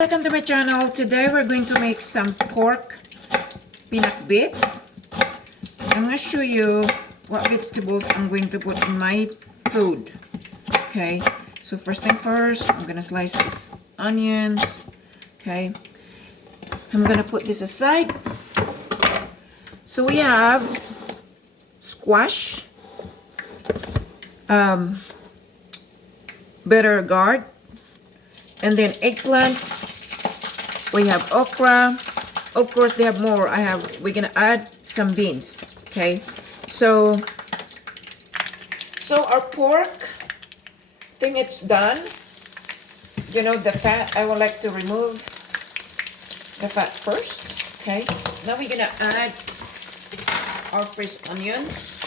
Welcome to my channel. Today we're going to make some pork pinakbet. I'm going to show you what vegetables I'm going to put in my food. Okay, so first thing first, I'm going to slice these onions. Okay, I'm going to put this aside. So we have squash, bitter gourd, and then eggplant. We have okra. Of course, they have more. We're gonna add some beans. Okay, so our pork, I think it's done. You know, the fat, I would like to remove the fat first. Okay, now we're gonna add our fresh onions.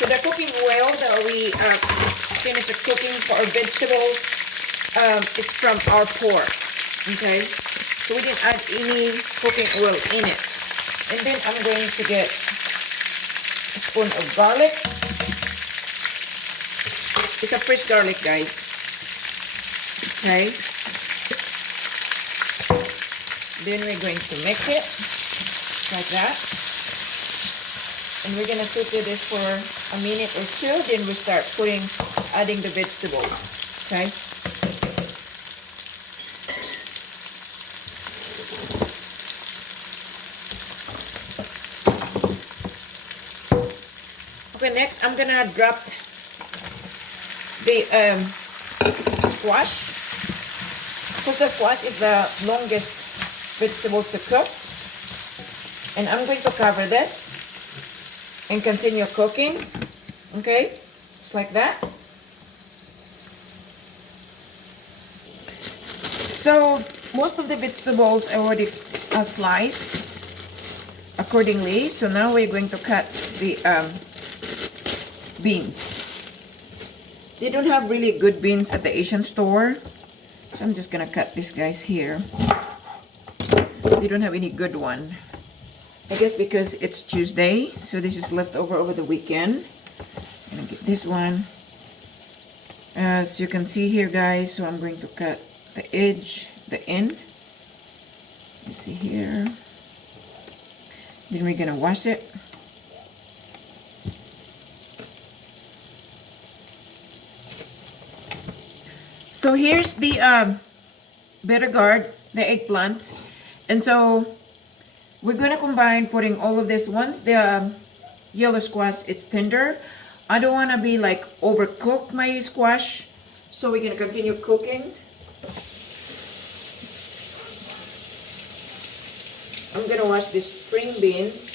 So the cooking oil that we finish cooking for our vegetables, it's from our pork. Okay, so we didn't add any cooking oil in it. And then I'm going to get a spoon of garlic. It's a fresh garlic, guys. Okay, then we're going to mix it like that. And we're gonna saute this for a minute or two, then we start adding the vegetables. Okay. Okay, next I'm gonna drop the squash, because the squash is the longest vegetables to cook. And I'm going to cover this and continue cooking. Okay, just like that. So most of the vegetables I already sliced accordingly. So now we're going to cut the beans. They don't have really good beans at the Asian store, so I'm just gonna cut these guys here. They don't have any good one, I guess, because it's Tuesday, so this is left over the weekend. I'm gonna get this one. As you can see here, guys, so I'm going to cut the edge, the end. You see here. Then we're gonna wash it. So here's the bitter gourd, the eggplant, and so we're going to combine putting all of this. Once the yellow squash is tender, I don't want to be like overcook my squash, so we're going to continue cooking. I'm going to wash these string beans.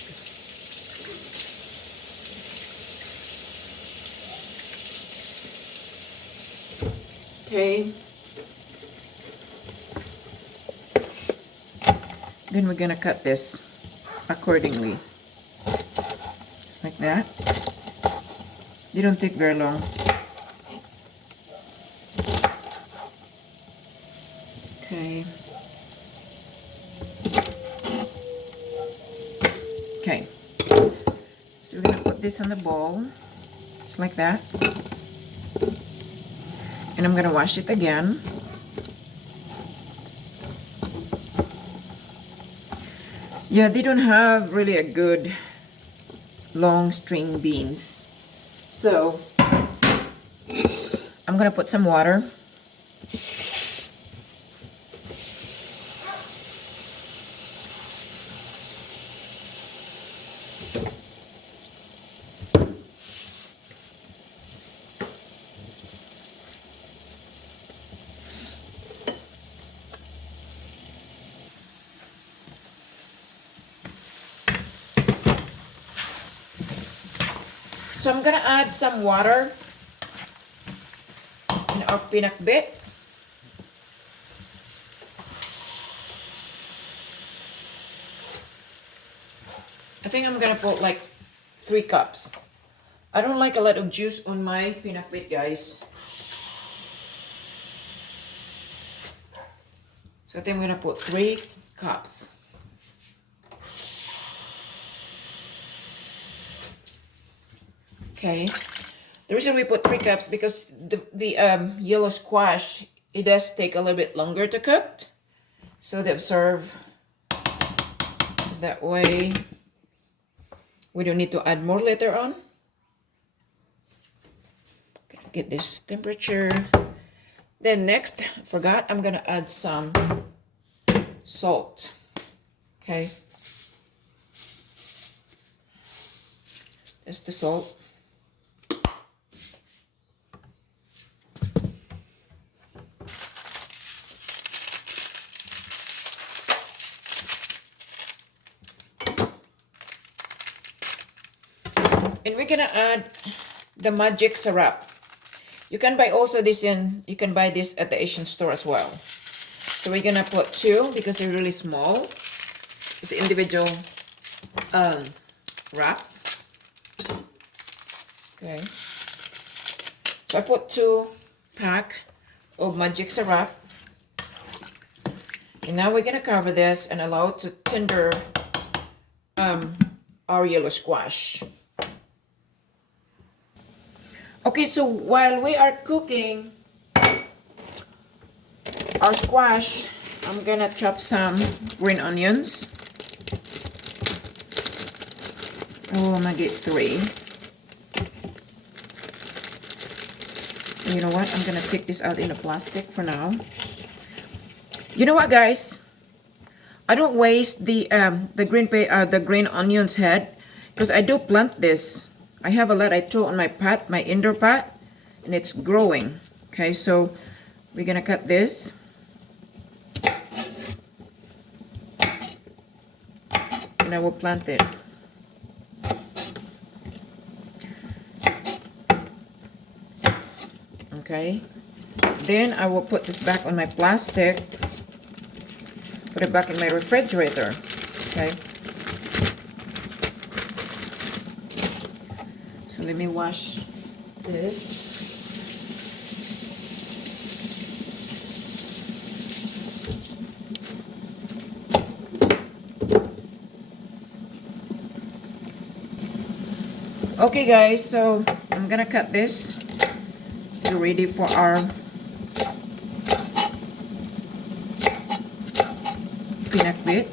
Okay. Then we're gonna cut this accordingly. Just like that. They don't take very long. Okay. Okay. So we're gonna put this on the bowl. Just like that. And I'm gonna wash it again. Yeah, they don't have really a good long string beans. So I'm gonna put some water. So I'm gonna add some water in our pinakbet. I think I'm gonna put like 3 cups. I don't like a lot of juice on my pinakbet, guys. So I think I'm gonna put 3 cups. Okay. The reason we put 3 cups because the yellow squash it does take a little bit longer to cook, so they observe. That way we don't need to add more later on. Gonna get this temperature. Then next, forgot, I'm gonna add some salt. Okay, that's the salt. And we're gonna add the magic syrup. You can buy also this you can buy this at the Asian store as well. So we're gonna put 2 because they're really small. It's individual wrap. Okay. So I put 2 pack of magic syrup. And now we're gonna cover this and allow it to tender our yellow squash. Okay, so while we are cooking our squash, I'm gonna chop some green onions. Oh, I'm gonna get 3. You know what? I'm gonna take this out in a plastic for now. You know what, guys? I don't waste the green onions head because I do plant this. I have a lot I throw on my pot, my indoor pot, and it's growing. Okay, so we're gonna cut this. And I will plant it. Okay, then I will put this back on my plastic, put it back in my refrigerator. Okay. So let me wash this. Okay guys, so I'm gonna cut this to ready for our pinakbet.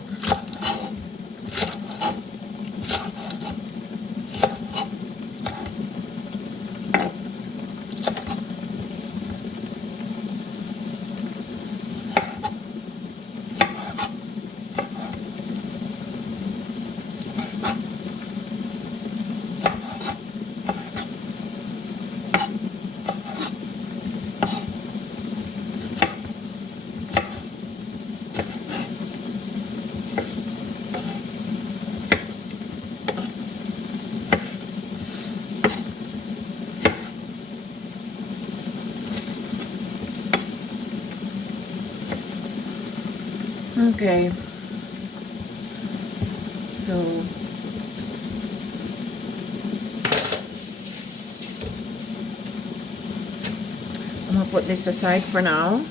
Okay, so I'm gonna put this aside for now.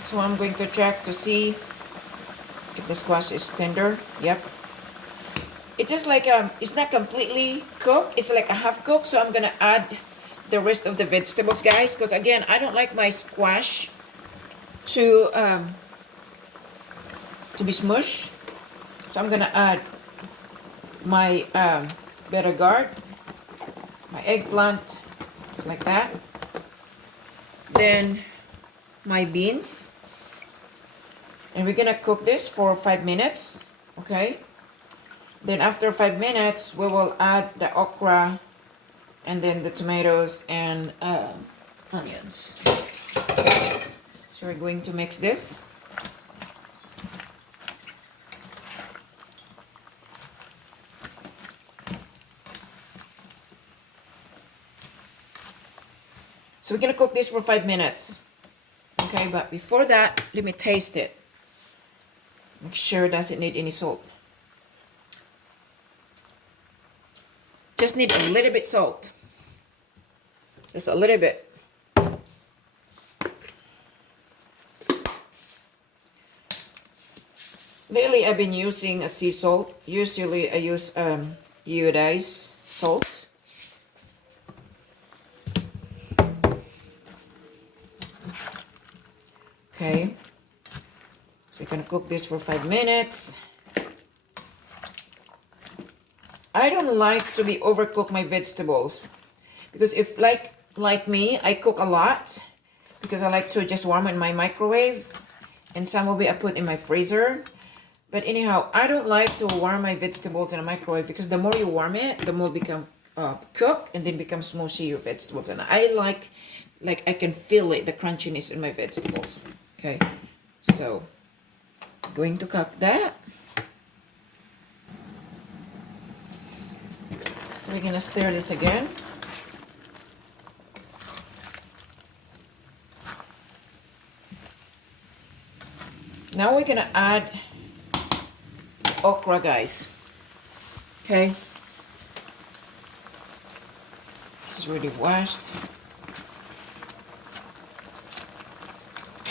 So I'm going to check to see if the squash is tender. Yep. It's just like it's not completely cooked. It's like a half cooked. So I'm gonna add the rest of the vegetables, guys, because again, I don't like my squash to be smushed. So I'm gonna add my bitter gourd, my eggplant, just like that. Then my beans. And we're gonna cook this for 5 minutes, okay? Then after 5 minutes, we will add the okra and then the tomatoes and onions. So we're going to mix this. So we're gonna cook this for 5 minutes, okay? But before that, let me taste it. Make sure it doesn't need any salt. Just need a little bit salt. Just a little bit. Lately, I've been using a sea salt. Usually, I use iodized salt. Okay, so we're gonna cook this for 5 minutes. I don't like to be overcook my vegetables because if like me, I cook a lot because I like to just warm in my microwave, and some will be I put in my freezer. But anyhow, I don't like to warm my vegetables in a microwave because the more you warm it, the more become cooked and then becomes mushy your vegetables. And I like I can feel it, the crunchiness in my vegetables. Okay, so going to cook that. So we're gonna stir this again. Now we're gonna add okra, guys. Okay, this is already washed.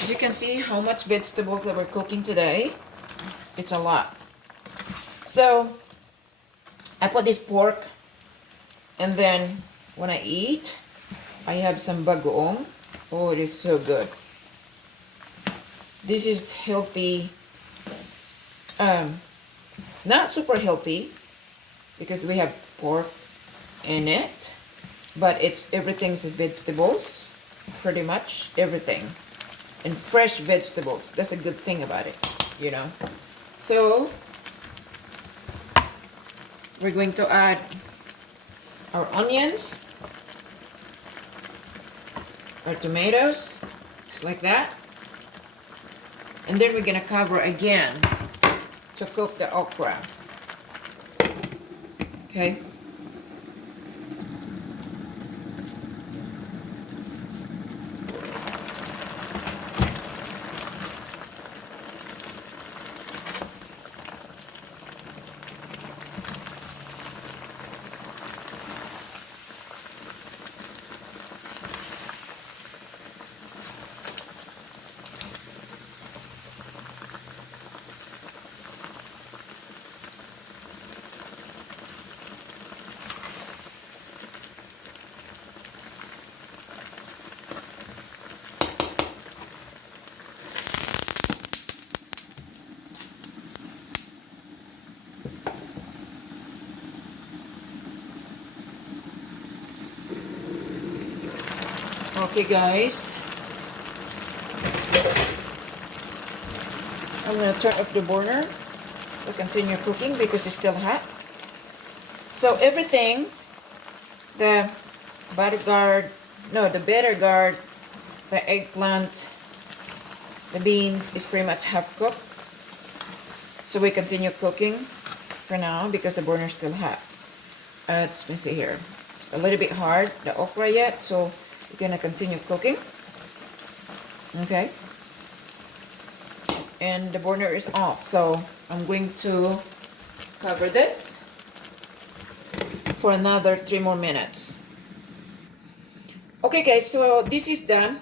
As you can see how much vegetables that we're cooking today. It's a lot. So I put this pork, and then when I eat, I have some bagoong. Oh, it is so good. This is healthy, not super healthy because we have pork in it, but it's everything's vegetables, pretty much everything, and fresh vegetables. That's a good thing about it, you know. So we're going to add our onions, our tomatoes, just like that. And then we're gonna cover again to cook the okra. Okay. Okay, guys. I'm gonna turn off the burner to continue cooking because it's still hot. So everything, the the batter guard, the eggplant, the beans is pretty much half cooked. So we continue cooking for now because the burner is still hot. Let me see here. It's a little bit hard, the okra yet, so we're gonna continue cooking. Okay. And the burner is off, so I'm going to cover this for another 3 more minutes. Okay, guys, so this is done,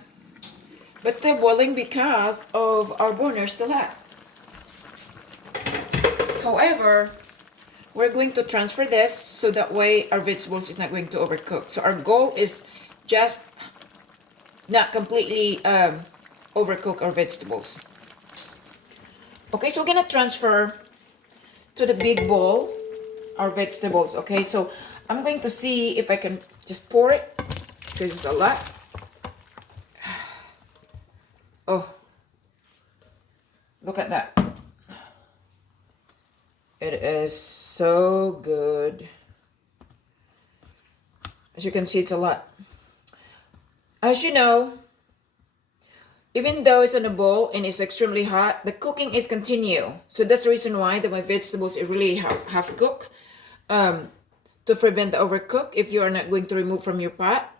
but still boiling because of our burner still hot. However, we're going to transfer this so that way our vegetables is not going to overcook. So our goal is just not completely overcook our vegetables. Okay, so we're gonna transfer to the big bowl our vegetables. Okay, so I'm going to see if I can just pour it because it's a lot. Oh, look at that. It is so good. As you can see, it's a lot. As you know, even though it's in a bowl and it's extremely hot, the cooking is continue. So that's the reason why my vegetables is really half cooked, to prevent the overcook if you are not going to remove from your pot.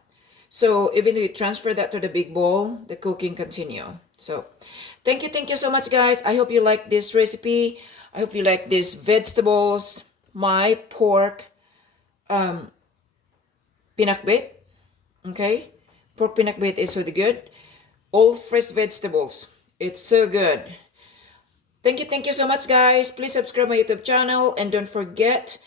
So even though you transfer that to the big bowl, the cooking continue. So thank you so much, guys. I hope you like this recipe. I hope you like these vegetables, my pork, pinakbet. Okay, pork pinakbet is so good. All fresh vegetables. It's so good. Thank you so much, guys. Please subscribe my YouTube channel and don't forget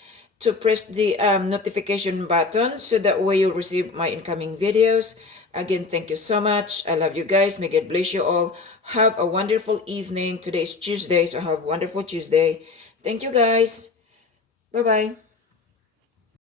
to press the notification button so that way you'll receive my incoming videos. Again, thank you so much. I love you guys. May God bless you all. Have a wonderful evening. Today is Tuesday, so have a wonderful Tuesday. Thank you, guys. Bye-bye.